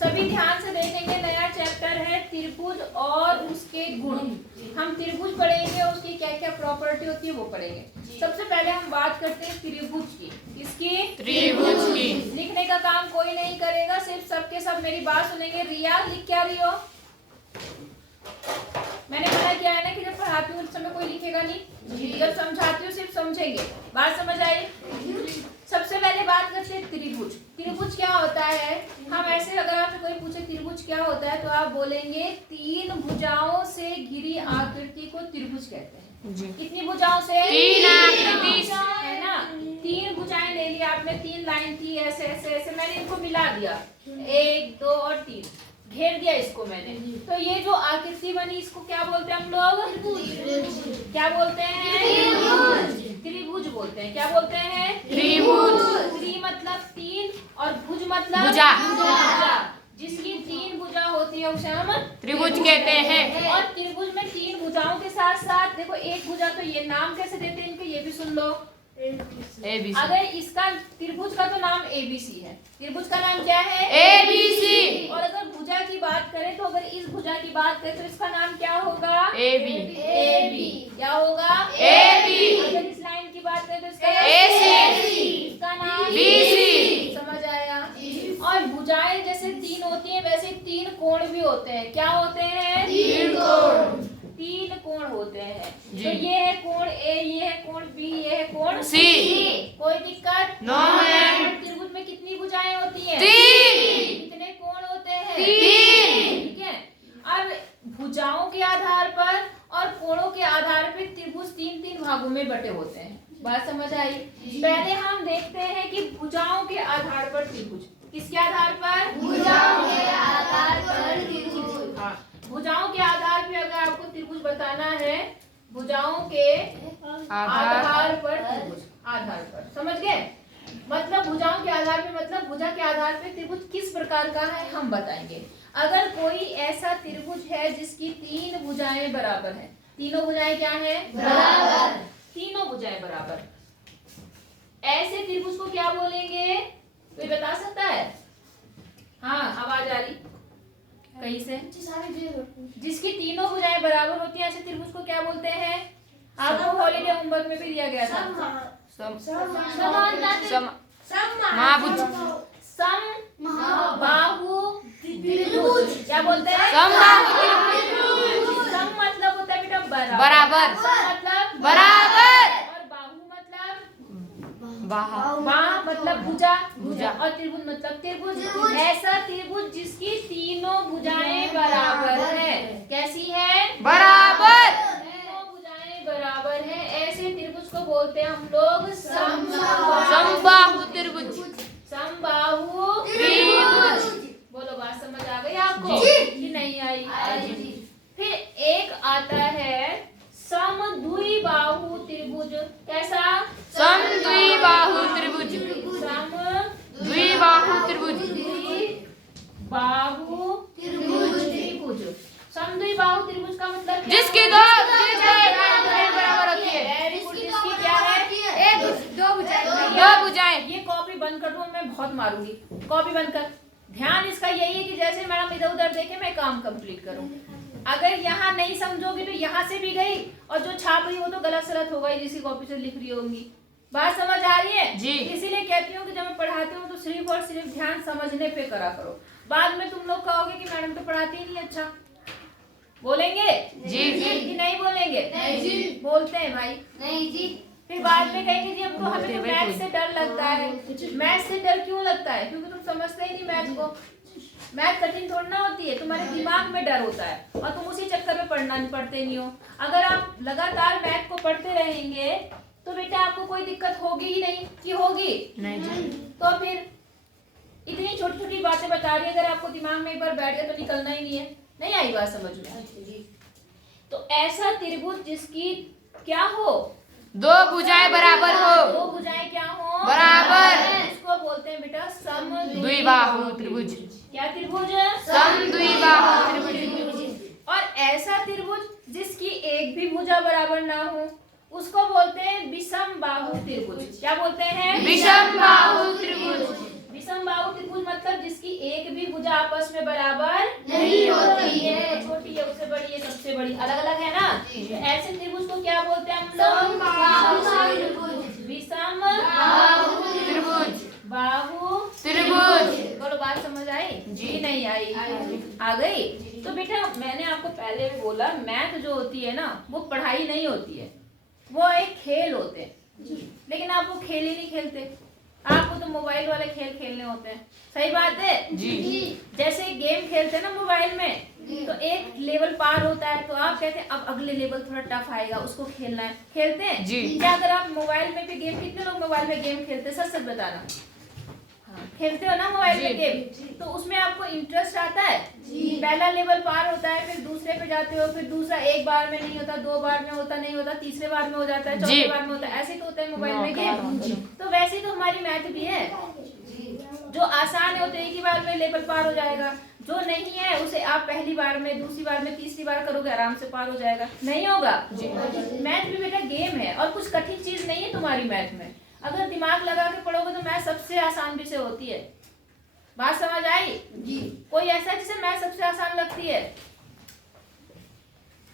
सभी ध्यान से देखेंगे, नया चैप्टर है त्रिभुज और उसके गुण। हम त्रिभुज पढ़ेंगे, उसकी क्या क्या प्रॉपर्टी होती है वो पढ़ेंगे। सबसे पहले हम बात करते हैं त्रिभुज की। किसकी? त्रिभुज की। लिखने का काम कोई नहीं करेगा, सिर्फ सबके सब मेरी बात सुनेंगे। रिया लिख क्या रही हो? मैंने मना किया है ना कि जब पढ़ाती हूँ उस समय कोई लिखेगा नहीं, जब समझाती हूँ सिर्फ समझेंगे। बात समझ आई? सबसे पहले बात करते हैं त्रिभुज। त्रिभुज क्या होता है? हम ऐसे, अगर आपसे कोई पूछे त्रिभुज क्या होता है तो आप बोलेंगे तीन भुजाओं से घिरी आकृति को त्रिभुज कहते हैं। कितनी भुजाओं से? तीन आकृति, है ना? तीन भुजाएं ले ली आपने, तीन लाइन थी, ऐसे ऐसे ऐसे मैंने इनको मिला दिया, 1 2 और 3 घेर दिया इसको मैंने। तो ये जो आकृति बनी इसको क्या बोलते हैं हम लोग? क्या बोलते हैं? त्रिभुज बोलते हैं। क्या बोलते हैं? त्रिभुज। त्रि मतलब तीन और भुज मतलब भुजा। जिसकी तीन भुजा होती है उसे हम त्रिभुज कहते हैं। और त्रिभुज में तीन भुजाओं के साथ साथ देखो एक भुजा, तो ये नाम कैसे देते हैं इनके, ये भी सुन लो। ABC। अगर इसका त्रिभुज का तो नाम ABC है। त्रिभुज का नाम क्या है? ABC। और अगर भुजा की बात करें तो अगर इस भुजा की बात करें तो इसका नाम क्या होगा? AB। क्या होगा? AB। अगर इस लाइन की बात करें तो इसका AC। इसका नाम BC। समझ आया? और भुजाएं जैसे तीन होती हैं वैसे तीन कोण भी होते हैं। क्या होते हैं? तीन कोण। तीन कोण होते हैं। तो ये है कोण A, ये है कोण B, ये है कोण C। कोई दिक्कत? No ma'am. त्रिभुज में कितनी भुजाएं होती हैं? तीन। कितने कोण होते हैं? तीन। ठीक है। अब भुजाओं के आधार पर और कोणों के आधार पर त्रिभुज तीन तीन भागों में बटे होते हैं। बात समझ आई? पहले हम देखते हैं कि भुजाओं के आधार पर त्रिभुज। किसके आधार पर? भुजाओं के आधार पर त्रिभुज। हाँ, भुजाओं के आधार पे अगर आपको त्रिभुज बताना है, भुजाओं के आधार पर त्रिभुज, आधार पर, समझ गए? मतलब भुजाओं के आधार पे मतलब भुजा के आधार पे त्रिभुज किस प्रकार का है हम बताएंगे। अगर कोई ऐसा त्रिभुज है जिसकी तीन भुजाएं बराबर हैं, तीनों भुजाएं क्या है? बराबर। तीनों भुजाएं बराबर, ऐसे त्रिभुज को क्या बोलेंगे? कोई बता सकता है? हाँ, आवाज आ रही कहीं से? जिसकी तीनों भुजाएं बराबर होती हैं ऐसे त्रिभुज को क्या बोलते हैं? आपको हॉलीडे होमवर्क में भी दिया गया था। समबाहु त्रिभुज। क्या बोलते हैं? समबाहु त्रिभुज। सम मतलब होता है बेटा बराबर, मतलब बराबर, और बाहु मतलब बाह मतलब भुजा, और त्रिभुज मतलब त्रिभुज। ऐसा त्रिभुज जिसकी तीनों भुजाएं बराबर है। कैसी है? बराबर। तीनों भुजाएं बराबर है, ऐसे त्रिभुज को बोलते हैं हम लोग समबाहु त्रिभुज। समबाहु त्रिभुज। बोलो, बात समझ आ गई आपको कि नहीं आई? फिर एक आता है समद्विबाहु त्रिभुज। कैसा? समद्विबाहु त्रिभुज। समद्विबाहु त्रिभुज। बाहु त्रिभुज। समद्विबाहु त्रिभुज का मतलब जिसकी दो भुजाएं बराबर होती है। जिसकी क्या है? दो भुजाएं। ये कॉपी बंद कर दो, मैं बहुत मारूंगी। कॉपी बंद कर। ध्यान इसका यही है कि जैसे मैडम इधर उधर देखे मैं काम कंप्लीट करूं। अगर यहाँ नहीं समझोगी तो यहाँ से भी गई, और जो छाप रही वो तो गलत सलत होगा ही जिसी कॉपी से लिख रही होंगी। बात समझ आ रही है जी? इसीलिए कहती हूँ कि जब मैं पढ़ाती हूँ तो सिर्फ और सिर्फ ध्यान समझने पे करा करो। बाद में तुम लोग कहोगे कि मैडम तो पढ़ाती ही नहीं अच्छा। बोलेंगे जी कि नहीं बोलेंगे? नहीं जी। बोलते हैं भाई? नहीं जी। फिर बाद में कहेंगे जी अब तो हमें तो मैथ से डर लगता है। मैथ से डर क्यों लगता है? क्योंकि तुम समझते ही नहीं मैथ को। मैथ कठिन थोड़ी ना होती है, तुम्हारे दिमाग में डर होता है और तुम उसी चक्कर में पढ़ते नहीं हो। अगर आप लगातार मैथ को पढ़ते रहेंगे तो बेटा आपको कोई दिक्कत होगी ही नहीं। कि होगी? नहीं। तो फिर इतनी छोटी छोटी बातें बता रही, अगर आपको दिमाग में एक बार बैठ गया तो निकलना ही नहीं है। नहीं आई बात समझ में? तो ऐसा त्रिभुज जिसकी क्या हो? दो भुजाएं बराबर हो। दो भुजाएं क्या हो? बराबर। इसको बोलते हैं बेटा समद्विबाहु त्रिभुज। क्या त्रिभुज? समद्विबाहु त्रिभुज। और ऐसा त्रिभुज जिसकी एक भी भुजा बराबर ना हो उसको बोलते हैं विषम बाहु त्रिभुज। क्या बोलते हैं? विषम बाहु त्रिभुज। विषमबाहु त्रिभुज मतलब जिसकी एक भी भुजा आपस में बराबर नहीं होती है, छोटी है उससे बड़ी है सबसे बड़ी, अलग अलग है ना। तो ऐसे त्रिभुज को क्या बोलते हैं हम लोग? विषम बाहु त्रिभुज। बोलो बात समझ आई जी? नहीं आई? आ गई? तो बेटा मैंने आपको पहले भी बोला मैथ जो होती है ना वो पढ़ाई नहीं होती है, वो एक खेल होते हैं। लेकिन आप वो खेल ही नहीं खेलते, आपको तो मोबाइल वाले खेल खेलने होते हैं। सही बात है जी? जैसे गेम खेलते हैं ना मोबाइल में, तो एक लेवल पार होता है तो आप कहते हैं अब अगले लेवल थोड़ा टफ आएगा उसको खेलना है, खेलते हैं जी। क्या अगर आप मोबाइल में भी गेम, कितने लोग मोबाइल में गेम खेलते हैं? सच सच बताना। हाँ, खेलते हो ना मोबाइल में गेम, तो उसमें आपको इंटरेस्ट आता है? पहला लेवल पार होता है, फिर दूसरे पे जाते हो, फिर दूसरा एक बार में नहीं होता, 2 बार में होता नहीं होता, तीसरे बार में हो जाता है, चौथे बार में होता है, ऐसे तो होता है मोबाइल में गेम। तो वैसे ही तो हमारी मैथ भी है, जो आसान है वो तो एक ही बार में लेवल पार हो जाएगा, जो नहीं है उसे आप पहली बार में, दूसरी बार में, तीसरी बार करोगे आराम से पार हो जाएगा। नहीं होगा? मैथ भी बेटा गेम है और कुछ कठिन चीज नहीं है तुम्हारी मैथ में। अगर दिमाग लगा के पढ़ोगे तो मैथ सबसे आसान विषय होती है। बात समझ आई जी? कोई ऐसा जिसे मैथ सबसे आसान लगती है?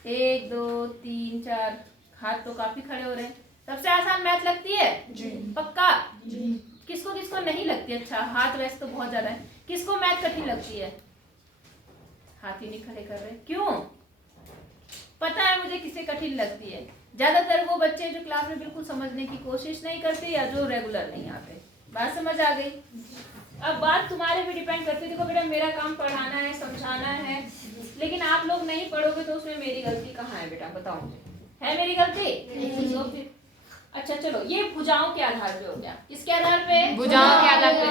1 2 3 4 हाथ तो काफी खड़े हो रहे हैं। सबसे आसान मैथ लगती है जी? पक्का जी? किसको किसको नहीं लगती? अच्छा हाथ वैसे तो बहुत ज्यादा है। किसको मैथ कठिन लगती है? हाथ ही नहीं खड़े कर रहे, क्यों? पता है मुझे किसे कठिन लगती है। ज्यादातर वो बच्चे जो क्लास में बिल्कुल समझने की कोशिश नहीं करते या जो रेगुलर नहीं आते। बात समझ आ गई? अब बात तुम्हारे पे डिपेंड करती है। देखो बेटा मेरा काम पढ़ाना है, समझाना है, लेकिन आप लोग नहीं पढ़ोगे तो उसमें मेरी गलती कहाँ है बेटा? बताओ मुझे, है मेरी गलती? तो फिर अच्छा चलो, ये भुजाओं के आधार पे हो गया। किसके आधार पे? भुजाओं के आधार पे।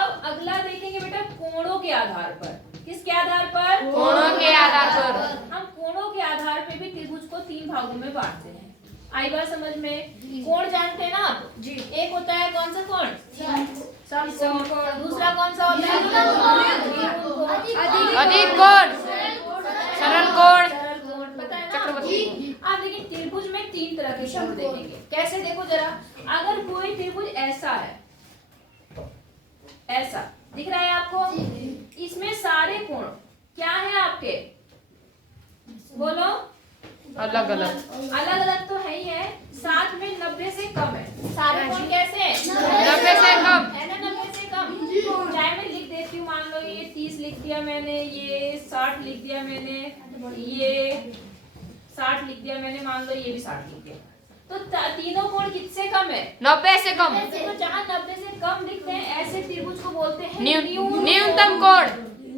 अब अगला देखेंगे बेटा कोणों के आधार पर। किसके आधार पर? कोणों के आधार पर। हम कोणों के आधार पे भी त्रिभुज को 3 भागों में बांटते हैं। आई बात समझ में? कोण जानते हैं ना आप जी? एक होता है कौन सा कोण? समकोण। दूसरा कौन सा होता है? अधिक कोण, सरल कोण, पता है ना? आप लेकिन त्रिभुज में 3 तरह के कोण देखेंगे। कैसे? देखो जरा, अगर कोई त्रिभुज ऐसा है, ऐसा दिख रहा है आपको, इसमें सारे कोण क्या है आपके? बोलो। अलग अलग। अलग अलग तो है ही है, साथ में 90 से कम है। सारे कोण कैसे? 90 से कम है ना? 90 से कम। चाहे मैं लिख देती हूँ, मान लो ये 30 लिख दिया मैंने, ये 60 लिख दिया मैंने, ये 60 लिख दिया मैंने, मान लो ये भी 60 लिख दिया, तो तीनों कोण किससे कम है? 90 से कम। तो जहाँ 90 से कम दिखते हैं ऐसे त्रिभुज को बोलते हैं न्यूनतम कोण।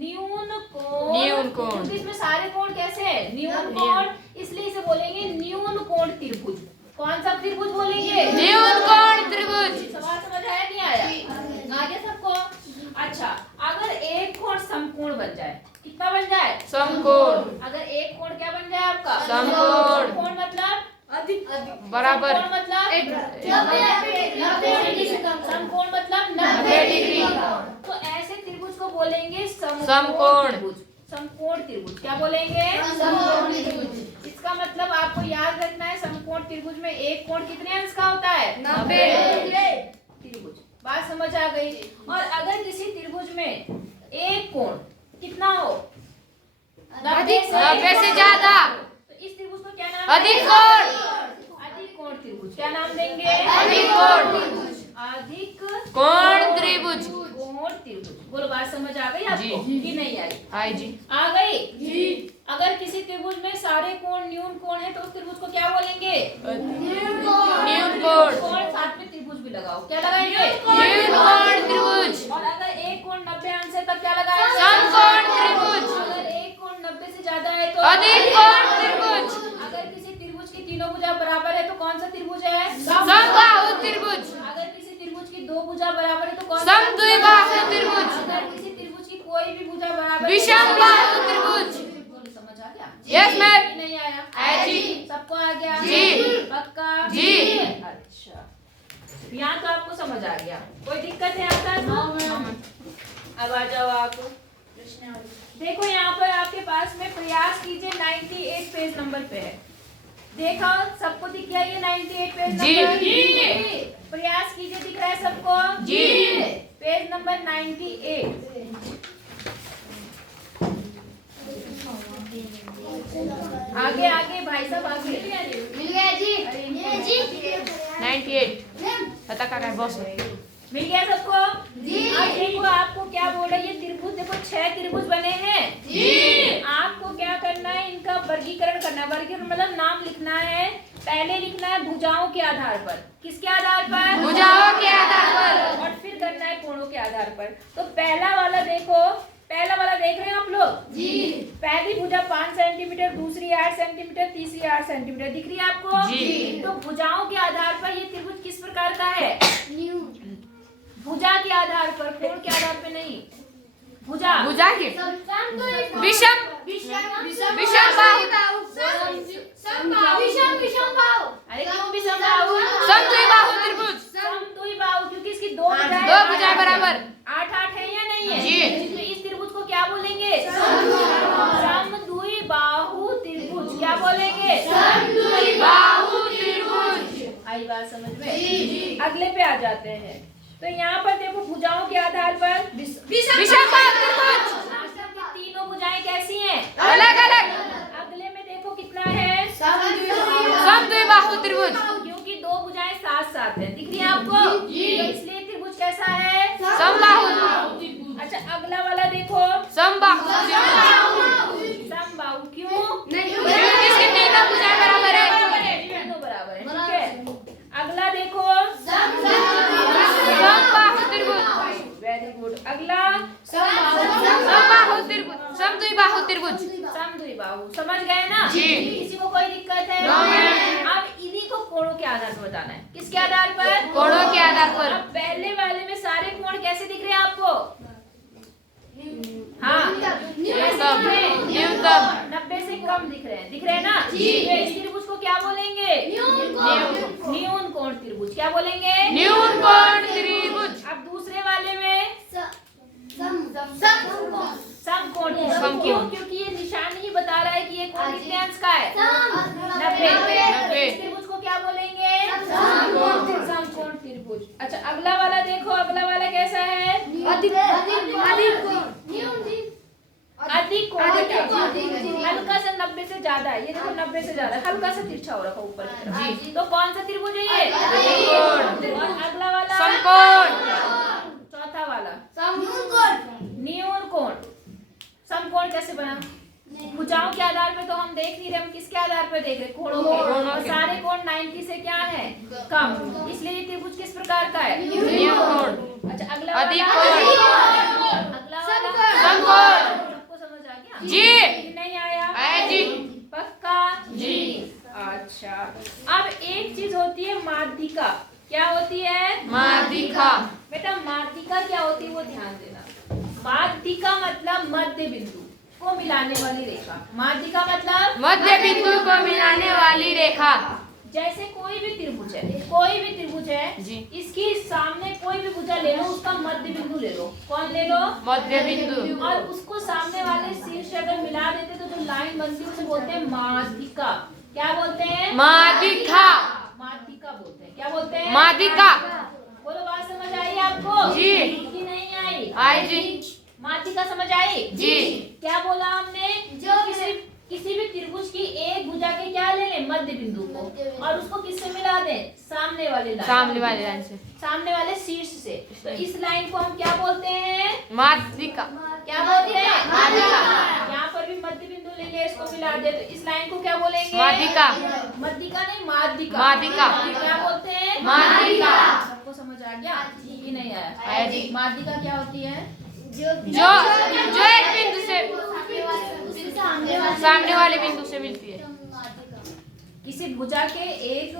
न्यून कोण, क्योंकि इसमें सारे कोण कैसे हैं? न्यून कोण, इसलिए इसे बोलेंगे न्यून कोण त्रिभुज। कौन सा त्रिभुज बोलेंगे? न्यून कोण त्रिभुज। सवाल समझ आया नहीं आया? आ गया सबको? अच्छा, अगर एक कोण समकोण बन जाए, कितना बन जाए? समकोण। अगर एक कोण क्या बन जाए आपका? समकोण। कोण मतलब अधिक बराबर, मतलब 90 डिग्री। समकोण मतलब 90 डिग्री। तो ऐसे त्रिभुज को बोलेंगे समकोण त्रिभुज। समकोण त्रिभुज क्या बोलेंगे? समकोण त्रिभुज। इसका मतलब आपको याद रखना है, समकोण त्रिभुज में एक कोण कितने अंश का होता है? 90 त्रिभुज। बात समझ आ गई? और अगर किसी त्रिभुज में एक कोण कितना हो? 90 से ज्यादा, तो इस त्रिभुज को क्या नाम? अधिक कोण। अधिक कोण त्रिभुज। क्या नाम देंगे? अधिक कोण त्रिभुज। अधिक कोण त्रिभुज। कोण त्रिभुज। बोलो बात समझ आ गई आपको कि नहीं आई? आई जी। आ गई जी। अगर किसी त्रिभुज में सारे कोण न्यून कोण है तो उस त्रिभुज को क्या बोलेंगे? न्यून कोण। कोण साथ में त्रिभुज भी लगाओ, क्या लगाएंगे? न्यून कोण त्रिभुज। और अगर एक कोण 90 अंश है तब क्या लगाएंगे? समकोण त्रिभुज। अगर एक कोण 90 से ज्यादा है तो अधिक कोण त्रिभुज। अगर किसी त्रिभुज की तीनों भुजा बराबर है तो कौन सा त्रिभुज है? समबाहु त्रिभुज। अगर किसी त्रिभुज की 2 भुजा बराबर है तो कौन सा? समद्विबाहु त्रिभुज। अगर किसी त्रिभुज की कोई भी भुजा बराबर है विषमबाहु त्रिभुज। समझ आ गया? Yes ma'am. नहीं आया? जी। सबको आ गया? जी। पक्का? जी। अच्छा, यहाँ तो आपको समझ आ गया। कोई दिक्कत है आता है तो? अब आ जाओ आप। देखो यहाँ पर आपके पास में प्रयास कीजिए 98 पेज नंबर पे है। देखो सबको दिख गया ये 98 पेज नंबर? जी। प्रयास कीजिए, दिख रहा है सबको? जी। Page number 98। आगे आगे भाई साहब आगे। मिल गया जी। 98 पता का बॉस मिल गया सबको जी। अब देखो आपको क्या बोल रहा है, ये त्रिभुज देखो 6 त्रिभुज बने हैं जी। आपको क्या करना है, इनका वर्गीकरण करना है। वर्गीकरण मतलब नाम लिखना है। पहले लिखना है भुजाओं के आधार पर। किसके आधार पर? भुजाओं के आधार पर। और फिर करना है कोणों के आधार पर। तो पहला वाला देखो, पहला वाला देख रहे हैं आप लोग जी। पहली भुजा 5 सेंटीमीटर, दूसरी 8 सेंटीमीटर, तीसरी 8 सेंटीमीटर दिख रही है आपको जी। तो भुजाओं के आधार पर ये त्रिभुज किस प्रकार का है? भुजा के आधार पर, कोण के आधार पर नहीं। भुजा भुजा के विषम विषम बाहु अरे क्यों भी समबाहु? समद्विबाहु त्रिभुज। समद्विबाहु क्योंकि इसकी दो भुजाएं दो भुजाएं बराबर 8 है या नहीं है? जी। तो इस त्रिभुज को क्या बोलेंगे? समद्विबाहु त्रिभुज। क्या बोलेंगे? समद्विबाहु त्रिभुज। आई बात समझ में? अगले पे आ जाते हैं। तो यहाँ पर देखो भुजाओं के आधार पर विषम बाहु त्रिभुज। तीनों भुजाएं कैसी हैं? अलग अलग। अगले में देखो कितना है? समद्विबाहु त्रिभुज। क्योंकि दो भुजाएं साथ साथ हैं। दिख रही है आपको? जी। तो इसलिए त्रिभुज कैसा है? समबाहु। अच्छा अगला वाला देखो समबाहु समबाहु। क्यों? क्योंकि इसकी तीनों भुजाएं बराबर है। तीनों बराबर है। ठीक है। अगला देखो समबाहु त्रिभुज। Very good. अगला समबाहु त्रिभुज। समद्विबाहु त्रिभुज। समद्विबाहु। समझ गए ना? जी। किसी को कोई दिक्कत है? No ma'am. अब इन्हीं को कोणों के आधार पर बताना है। किसके आधार पर? कोणों के आधार पर। अब पहले वाले में सारे कोण कैसे दिख रहे हैं आपको? हाँ न्यूनतम 90 से कम दिख रहे हैं। दिख रहे हैं ना? जी। तो इस त्रिभुज को क्या बोलेंगे? न्यून कोण त्रिभुज। क्या बोलेंगे? न्यून कोण त्रिभुज। अब दूसरे वाले में समकोण त्रिभुज। समकोण। क्यों? क्योंकि ये निशान ही बता रहा है कि ये कोण कितने अंश का है? 90। 90। इस त्रिभुज को क्या बोलेंगे? समकोण त्रिभुज। अच्छा अगला वाला देखो, अगला वाला कैसा है? अधिक कोण। हल्का सा 90 से ज्यादा है। ये देखो 90 से ज्यादा हल्का सा तिरछा हो रखा ऊपर की तरफ। जी। तो कौन सा त्रिभुज है ये? त्रिकोण। और अगला वाला समकोण। चौथा वाला न्यून कोण। समकोण कैसे बना? भुजाओं के आधार पे तो हम देख नहीं रहे, हम किसके आधार पर देख रहे? कोणों के। कोणों और के। सारे कोण 90 से क्या है? कम। इसलिए ये त्रिभुज किस प्रकार का है? न्यून कोण। अच्छा अगला अधिक वाला कोण। अगला वाला समकोण। सबको समझ आ गया? जी। कि नहीं आया? आया जी। पक्का? जी। अच्छा अब एक चीज होती है माध्यिका। क्या होती है? माध्यिका। बेटा माध्यिका क्या होती है वो ध्यान देना। माध्यिका मतलब मध्य बिंदु को मिलाने वाली रेखा। माध्यिका मतलब मध्य बिंदु को मिलाने वाली रेखा। जैसे कोई भी त्रिभुज है, कोई भी त्रिभुज है जी। इसकी सामने कोई भी भुजा ले लो, उसका मध्य बिंदु ले लो। कौन ले लो? मध्य बिंदु। और उसको सामने वाले शीर्ष से अगर मिला देते तो जो लाइन बनती है उसे बोलते हैं माध्यिका। क्या बोलते हैं? माध्यिका। माध्यिका बोलते हैं। क्या बोलते हैं? माध्यिका। बोलो बात समझ आई आपको? जी। कि नहीं आई? आई जी। माध्यिका समझ आई? जी। क्या बोला हमने? किसी भी त्रिभुज की एक भुजा के क्या ले लें? मध्य बिंदु को, और उसको किससे मिला दें? सामने वाले लाइन। सामने वाले लाइन से। सामने वाले शीर्ष से। तो इस लाइन को हम क्या बोलते हैं? माध्यिका। क्या बोलते हैं? माध्यिका। यहाँ पर भी मध्य बिंदु ले लिया, इसको मिला दे, तो इस लाइन को क्या बोलेंगे? माध्यिका। माध्यिका नहीं, माध्यिका। माध्यिका। क्या बोलते हैं? माध्यिका। सबको समझ आ गया? कि नहीं आया? आया जी। माध्यिका क्या होती है? जो एक बिंदु से सामने वाले बिंदु से मिलती है। किसी भुजा के एक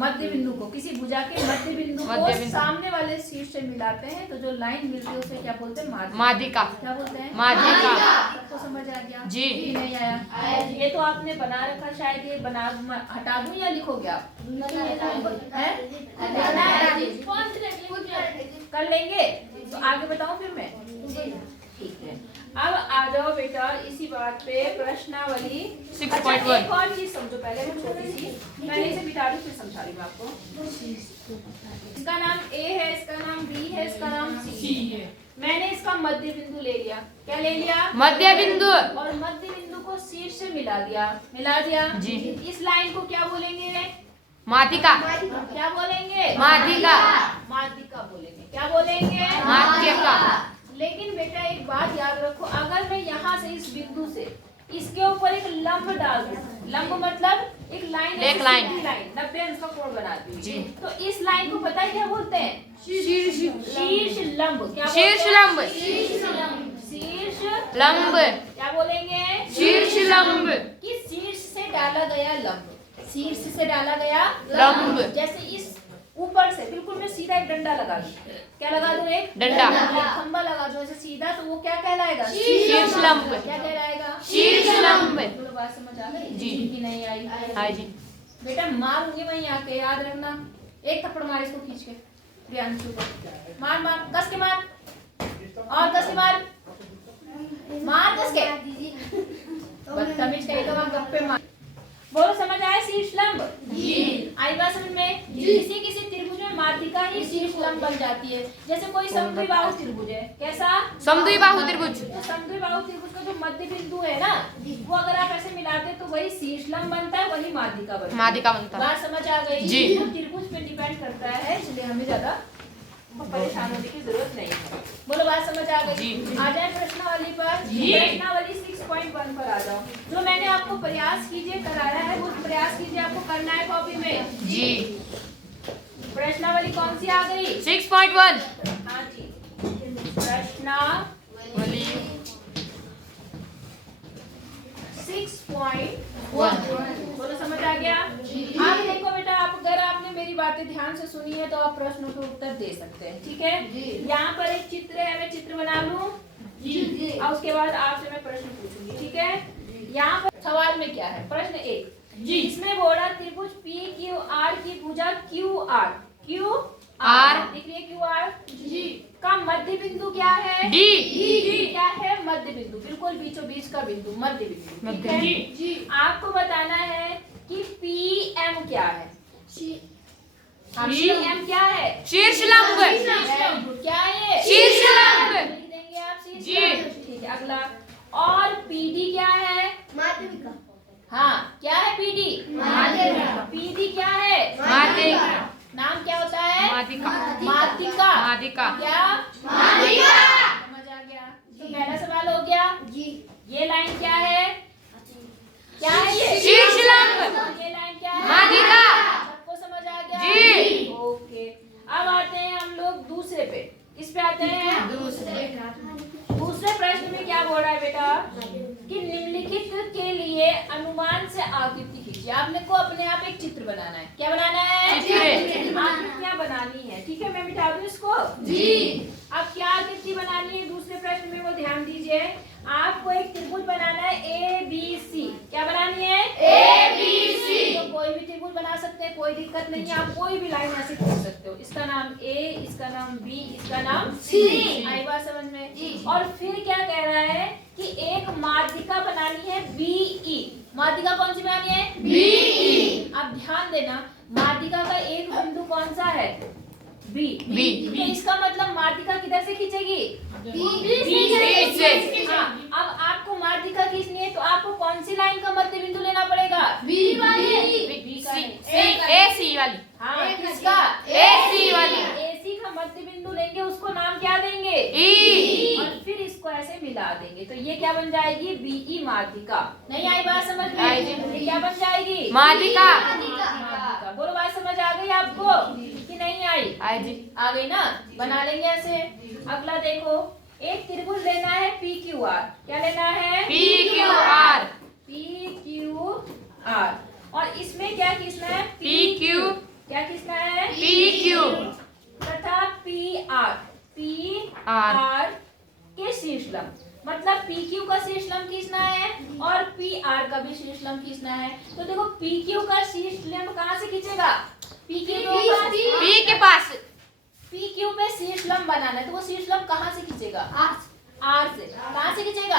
मध्य बिंदु को, किसी भुजा के मध्य बिंदु को सामने वाले शीर्ष से मिलाते हैं तो जो लाइन मिलती है उसे क्या बोलते हैं? माध्यिका। क्या बोलते हैं? माध्यिका। सबको समझ आ गया? जी। कि नहीं आया? ये तो आपने बना रखा, शायद ये बना हटा दूं या लिखोगे आप? हैं? कर लेंगे? तो आगे बताऊं फिर मैं? ठीक है। अब आ जाओ बेटा इसी बात पे प्रश्नावली 6.1 अच्छा, एक और चीज समझो पहले वो छोटी सी मैंने इसे बिता दी फिर समझा रही हूँ आपको। इसका नाम ए है, इसका नाम बी है, इसका नाम सी है। मैंने इसका मध्य बिंदु ले लिया। क्या ले लिया? मध्य बिंदु। और मध्य बिंदु को शीर्ष से मिला दिया जी। इस लाइन को क्या बोलेंगे? माध्यिका। क्या बोलेंगे? माध्यिका। माध्यिका बोलेंगे। क्या बोलेंगे? माध्यिका। लेकिन बेटा एक बात याद रखो, अगर मैं यहाँ से इस बिंदु से इसके ऊपर एक लंब डाल दूं, लंब मतलब एक लाइन, एक लाइन 90 अंश का कोण बनाती हूँ जी। तो इस लाइन को पता है क्या बोलते हैं? शीर्ष लंब। क्या शीर्ष बोलते हैं? लंब। शीर्ष लंब। क्या बोलेंगे? शीर्ष लंब। कि शीर्ष से डाला गया लंब, शीर्ष से डाला गया लंब। जैसे इस ऊपर से बिल्कुल मैं सीधा एक डंडा लगा दूं। क्या लगा दूं? एक डंडा। खंबा लगा दूं ऐसे सीधा, तो वो क्या कहलाएगा? शीर्ष लंब। क्या कहलाएगा? शीर्ष लंब। बोलो बात समझ आ गई जी। कि नहीं आई? हाँ जी। बेटा मारूंगी वहीं आके, याद रखना। एक थप्पड़ मार इसको खींच के, प्रियांशु को मार मार कस के मार, और कस के मार, मार कस के। बदतमीज कहेगा वहां गप्पे मार। बोलो समझ आया? शीर्ष लंब जी। आई बात समझ में? किसी किसी त्रिभुज में माध्यिका ही शीर्ष लंब बन जाती है। जैसे कोई समद्विबाहु त्रिभुज है। कैसा? समद्विबाहु त्रिभुज। तो समद्विबाहु त्रिभुज का जो मध्य बिंदु है ना, वो अगर आप ऐसे मिलाते हैं तो वही शीर्ष लंब बनता है, वही माध्यिका बनता है। माध्यिका बनता है। बात समझ आ गई? जी। तो त्रिभुज पे डिपेंड करता है, इसलिए हमें ज्यादा परेशान होने की जरूरत नहीं है। बोलो बात समझ आ गई? जी। आ जाए प्रश्नावली पर। जी। प्रश्नावली 6.1 पर आ जाओ। जो मैंने आपको प्रयास कीजिए कराया है, वो प्रयास कीजिए आपको करना है कॉपी में जी। प्रश्नावली कौन सी आ गई? 6.1 हाँ जी, प्रश्नावली 6.1। बोलो समझ आ गया? आप देखो बेटा, आप अगर आपने मेरी बातें ध्यान से सुनी है तो आप प्रश्नों के उत्तर दे सकते हैं। ठीक है? यहाँ पर एक चित्र है, मैं चित्र बना लूं और उसके बाद आपसे मैं प्रश्न पूछूंगी। ठीक है? यहाँ पर सवाल में क्या है? प्रश्न 1 इसमें बोला त्रिभुज PQR की भुजा QR दिख रही है QR जी का मध्य बिंदु क्या है? डी। क्या है? मध्य बिंदु, बिल्कुल बीचों बीच का बिंदु, मध्य बिंदु। ठीक है? जी। आपको बताना है कि PM क्या है? PM क्या है? शीर्ष लंब। क्या है? शीर्ष लंब। लिख देंगे आप शीर्ष जी। लंब। ठीक है, अगला। और PD क्या है? माध्यमिका। हाँ, क्या है PD? माध्यमिका। PD क्या है? माध्यिका। नाम क्या होता है? माध्यिका। माध्यिका। माध्यिका। क्या? माध्यिका। समझ आ गया? तो पहला सवाल हो गया। जी। ये लाइन क्या है? क्या है ये? शीर्ष लंब। ये लाइन क्या है? माध्यिका। सबको समझ आ गया? जी। ओके, अब आते हैं हम लोग दूसरे पे। किस पे आते हैं? दूसरे प्रश्न में क्या बोल रहा है बेटा कि निम्नलिखित के लिए अनुमान से आकृति खींचिए। आपने को अपने आप एक चित्र बनाना है। क्या बनाना है? चित्र। आकृतियां बनानी है। ठीक है, मैं मिटा दूं इसको जी। अब क्या आकृति बनानी है दूसरे प्रश्न में, वो ध्यान दीजिए। आपको एक त्रिभुज बनाना है ABC। क्या बनानी है? ABC। तो कोई भी त्रिभुज बना सकते हैं, कोई दिक्कत नहीं है। आप कोई भी लाइन ऐसे खींच सकते हो। इसका नाम A, इसका नाम B, इसका नाम C। आई बात समझ में? और फिर क्या कह रहा है कि एक माध्यिका बनानी है BE। माध्यिका कौन सी बनानी है? BE। अब ध्यान देना, माध्यिका का एक बिंदु कौन सा है? B। तो इसका मतलब माध्यिका किधर से खींचेगी? B से। हाँ, अब आपको माध्यिका खींचनी है तो आपको कौन सी लाइन का मध्य बिंदु लेना पड़ेगा? B वाली। AC वाली। हाँ, किसका? AC वाली। AC का मध्य बिंदु लेंगे, उसको नाम क्या देंगे? E। और फिर इसको ऐसे मिला देंगे तो ये क्या बन जाएगी? BE माध्यिका। नहीं आई बात समझ में? आई जी। ये क्या बन जाएगी? माध्यिका। माध्यिका। बोलो बात समझ आ गई आपको कि नहीं आई? आई जी। आ गई ना? बना लेंगे ऐसे। अगला देखो, एक त्रिभुज लेना है PQR। क्या लेना है? PQR। PQR। और इसमें क्या खींचना है? PQ। क्या खींचना है? PQ। तथा PR के शीर्ष लंब, मतलब PQ का शीर्ष लंब खींचना है और PR का भी शीर्ष लंब खींचना है। तो देखो PQ का शीर्ष लंब कहाँ से खींचेगा? PQ P के पास। PQ पे शीर्ष लंब बनाना है तो वो शीर्ष लंब कहाँ से खींचेगा? R से। कहाँ से खींचेगा?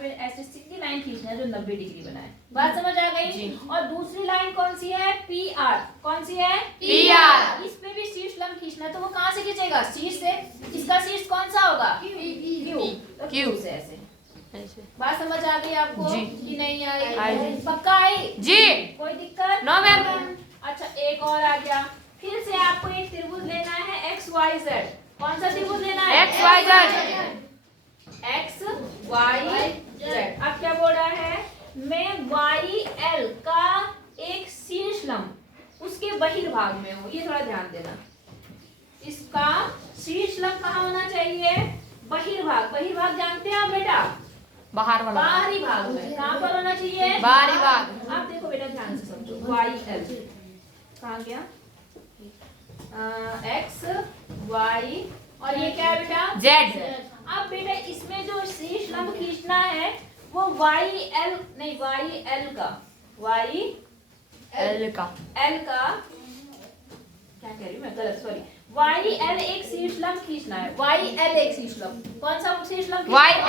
पे ऐसे सीधी लाइन खींचना है जो 90 डिग्री बनाए। बात समझ आ गई? और दूसरी लाइन कौन सी है? PR। कौन सी है? PR। इस पे भी शीर्ष लंब खींचना है, तो वो कहाँ से खींचेगा? शीर्ष से। इसका शीर्ष कौन सा होगा? Q। तो Q से ऐसे। बात समझ आ गई आपको कि नहीं आई? पक्का आई? जी। कोई दिक्कत? No ma'am. अच्छा, एक और आ गया। फिर से आपको एक त्रिभुज लेना है XYZ। कौन सा त्रिभुज लेना है? XYZ। XYZ। अब क्या बोल रहा है? मैं YL का एक शीर्ष लंब उसके बहिर्भाग में हूँ। ये थोड़ा ध्यान देना। इसका शीर्ष लंब कहाँ होना चाहिए? बहिर्भाग। बहिर्भाग जानते हैं आप बेटा? बाहर वाला। बाहरी भाग में। कहाँ पर होना चाहिए? बाहरी भाग। आप देखो बेटा, ध्यान से समझो। YL कहाँ गया? X Y और ये क्या है बेटा? Z। अब बेटा इसमें जो शीर्ष लंब खींचना है वो YL नहीं, YL का L का क्या कह रही हूँ मैं? गलत, सॉरी। YL एक शीर्ष लंब खींचना है। YL एक शीर्ष लंब। कौन सा शीर्ष लंब? YL।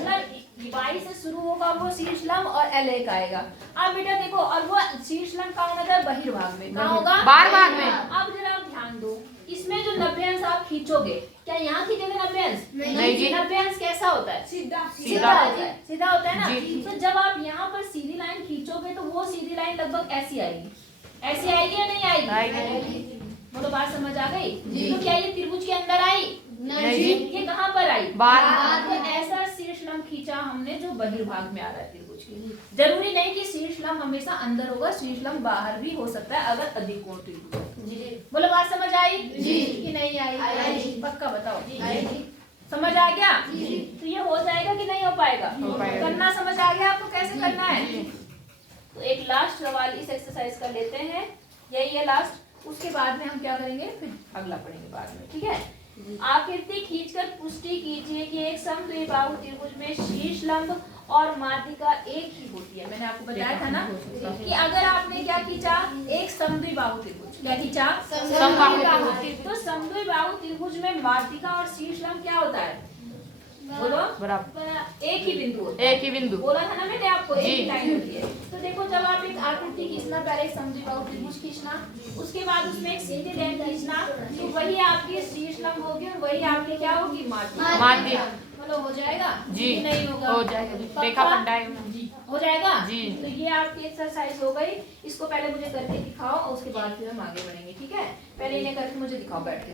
मतलब Y से शुरू होगा वो शीर्ष लंब और L एक आएगा। अब बेटा देखो, और वो शीर्ष लंब कहाँ होना था? बहिर्भाग में। कहाँ होगा? बाहर भाग में। अब जरा आप ध्यान दो, इसमें जो 90 अंश आप खींचोगे, क्या यहाँ खींचोगे 90 अंश? नहीं जी। 90 अंश कैसा होता है? सीधा सीधा होता है। सीधा होता है ना? जी। तो जब आप यहाँ पर सीधी लाइन खींचोगे तो वो सीधी लाइन लगभग ऐसी आएगी। ऐसी आएगी या नहीं आएगी? बोलो, बात समझ आ गई? तो क्या ये त्रिभुज के अंदर आई? नहीं जी। ये कहाँ पर आई? बाहर। तो ऐसा शीर्ष लंब खींचा हमने जो बहिर्भाग में आ रहा है त्रिभुज के। जरूरी नहीं कि शीर्ष लंब हमेशा अंदर होगा, शीर्ष लंब बाहर भी हो सकता है अगर अधिक कोण त्रिभुज हो। जी। बोलो, बात समझ आई? जी। कि नहीं आई? पक्का बताओ। समझ आ गया? तो ये हो जाएगा कि नहीं हो पाएगा? करना समझ आ गया आपको कैसे करना है? तो एक लास्ट सवाल इस एक्सरसाइज का लेते हैं, यही है लास्ट। उसके बाद में हम क्या करेंगे, फिर अगला पढ़ेंगे बाद में। ठीक है? आकृति खींचकर पुष्टि कीजिए कि एक समद्विबाहु त्रिभुज में शीर्ष लंब और माध्यिका एक ही होती है। मैंने आपको बताया था ना कि अगर आपने क्या खींचा? एक समद्विबाहु त्रिभुज। क्या खींचा? समद्विबाहु त्रिभुज। तो समद्विबाहु त्रिभुज में माध्यिका और शीर्ष लंब क्या होता है? बोलो। बराबर। एक ही बिंदु होता है। एक ही बिंदु। बोला था ना मैंने आपको, एक ही जी। लाइन होती है। तो देखो, जब आप एक आकृति खींचना, पहले एक समद्विबाहु त्रिभुज खींचना, उसके बाद उसमें एक सीधी लाइन खींचना, तो वही आपकी शीर्ष लंब होगी और वही आपकी क्या होगी? माध्यिका। मतलब हो जाएगा? जी। नहीं होगा? हो जाएगा। देखा पढ़ा है जी। हो जाएगा? जी। तो ये आपकी एक्सरसाइज हो गई। इसको पहले मुझे करके दिखाओ और उसके बाद फिर हम आगे बढ़ेंगे। ठीक है? पहले इन्हें करके मुझे दिखाओ बैठ के।